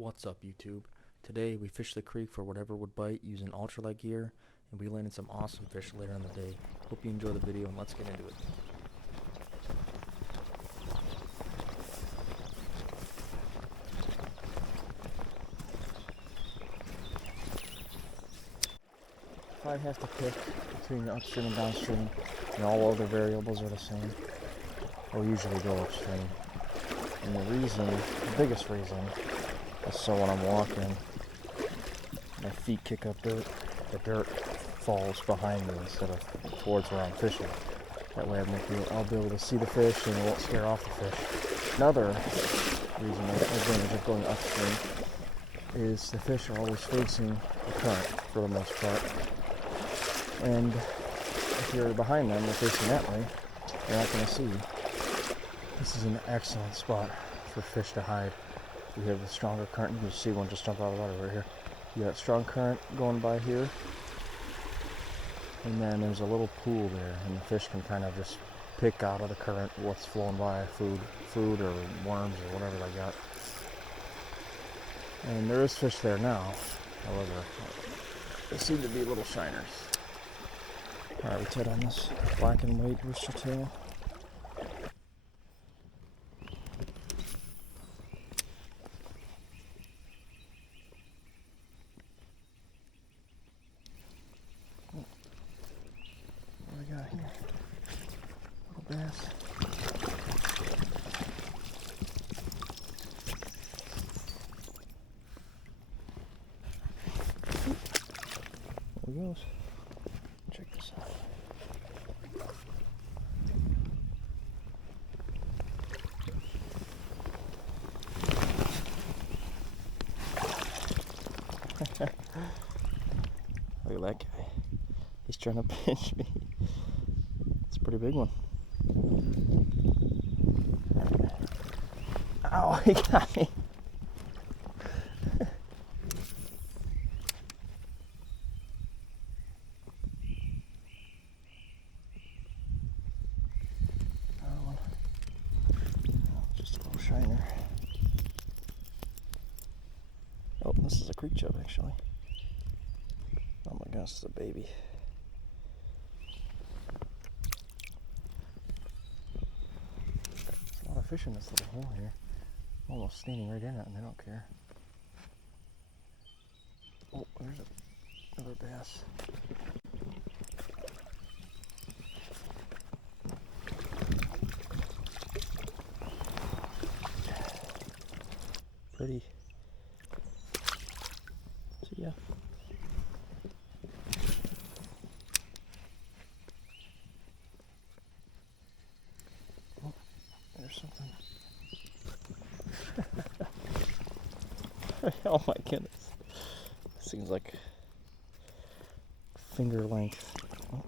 What's up, YouTube? Today we fished the creek for whatever would bite using ultralight gear, and we landed some awesome fish later in the day. Hope you enjoy the video, and let's get into it. If I have to pick between the upstream and downstream, and all other variables are the same, I'll usually go upstream. And the biggest reason, is so when I'm walking, my feet kick up dirt, the dirt falls behind me instead of towards where I'm fishing. That way I'll be able to see the fish and it won't scare off the fish. Another reason, advantage of going upstream, is the fish are always facing the current for the most part. And if you're behind them, they're facing that way, you're not going to see. This is an excellent spot for fish to hide. We have a stronger current. You can see one just jump out of the water right here. You got strong current going by here, and then there's a little pool there, and the fish can kind of just pick out of the current what's flowing by, food or worms or whatever they got. And there is fish there now, however, they seem to be little shiners. All right, we tied on this black and white rooster tail. What do we got here? Little bass. There he goes. Check this out. Look at that guy. He's trying to pinch me. It's a pretty big one. Ow, he got me. Just a little shiner. Oh, this is a creek chub actually. Oh my gosh, it's a baby. There's a lot of fish in this little hole here. I'm almost standing right in it and they don't care. Oh, there's another bass. Pretty. See ya. Oh, there's something. Oh my goodness. Seems like finger length. Oh.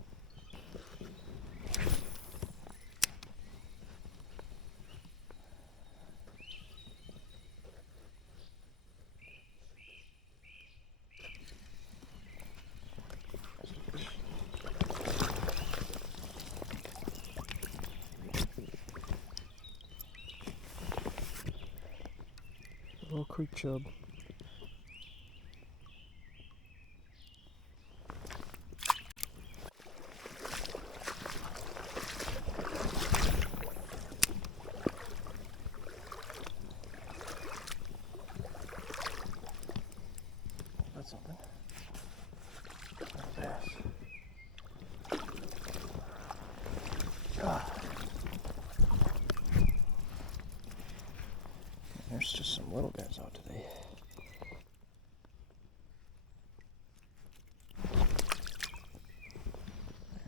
Little creek chub. That's something. A bass. Ah. There's just some little guys out today.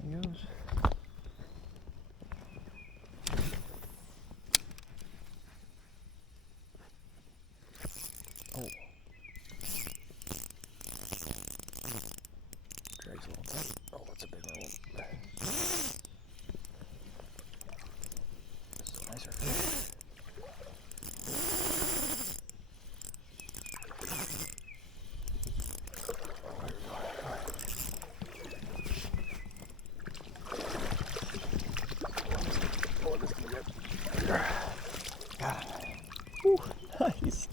There he goes. Oh. Drags a little bit. Oh, that's a big one. This is a nicer fish. Oh, this is gonna get. Got it. Whew, nice.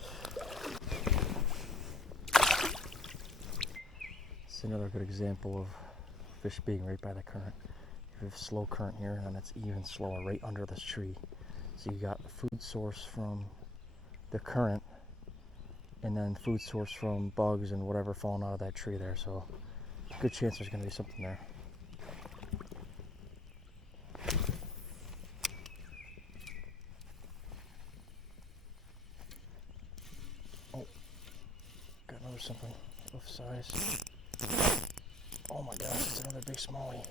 It's another good example of fish being right by the current. You have slow current here, and it's even slower right under this tree. So you got food source from the current, and then food source from bugs and whatever falling out of that tree there. So good chance there's going to be something there. Oh, got another something of size. Oh my gosh, it's another big smallie.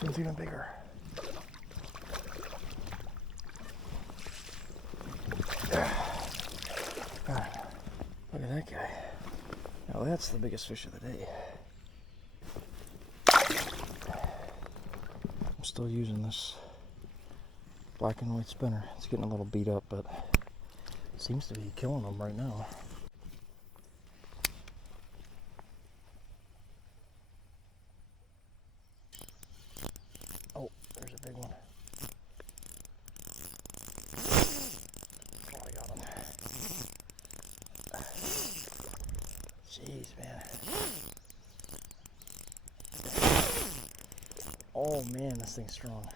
Seems even bigger. Look at that guy. Now that's the biggest fish of the day. I'm still using this black and white spinner. It's getting a little beat up, but it seems to be killing them right now. Oh, there's a big one. Oh, I got him. Jeez, man. Oh man, this thing's strong.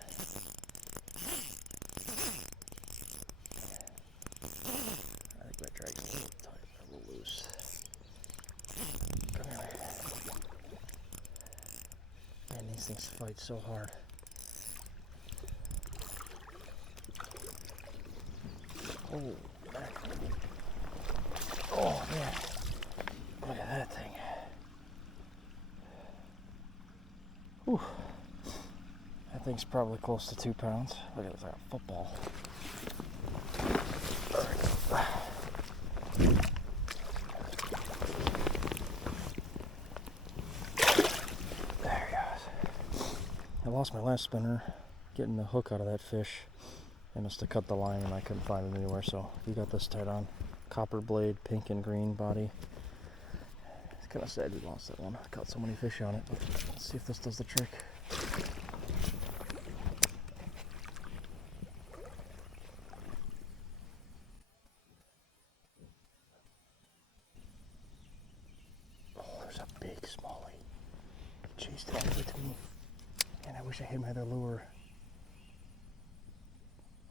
I think that drag's a little tight, a little loose. Come here. Man, these things fight so hard. Oh, man. Oh man. Look at that thing. Whew. That thing's probably close to 2 pounds. Look at this, like a football. There he goes. I lost my last spinner getting the hook out of that fish. I must have cut the line and I couldn't find it anywhere, so we got this tied on. Copper blade, pink and green body. It's kind of sad we lost that one. I caught so many fish on it, but let's see if this does the trick. Oh, there's a big smallie. He chased it all the way to me. And I wish I had my other lure.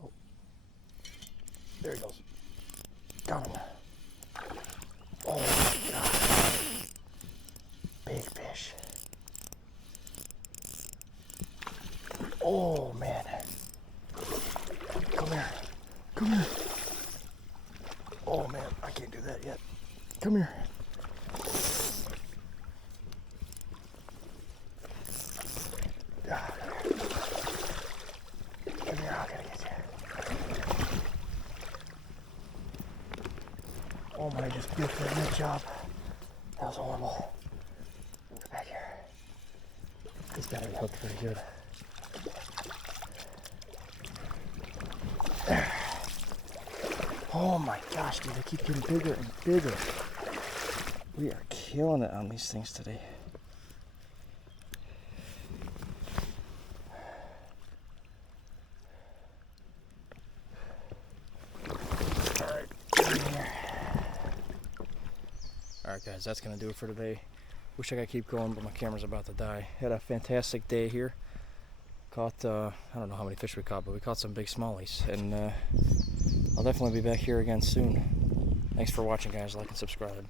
Oh, there he goes. Got him. Oh my god. Big fish. Oh man. Come here. Come here. Oh man, I can't do that yet. Come here. Come here, I'm gonna get you. Oh my, I just goofed that net job. That was horrible. Get back here. He's gotta be hooked pretty good. There. Oh my gosh, dude, they keep getting bigger and bigger. We are killing it on these things today. Alright guys, that's going to do it for today. Wish I could keep going, but my camera's about to die. Had a fantastic day here. Caught, I don't know how many fish we caught, but we caught some big smallies. And I'll definitely be back here again soon. Thanks for watching guys, like and subscribe.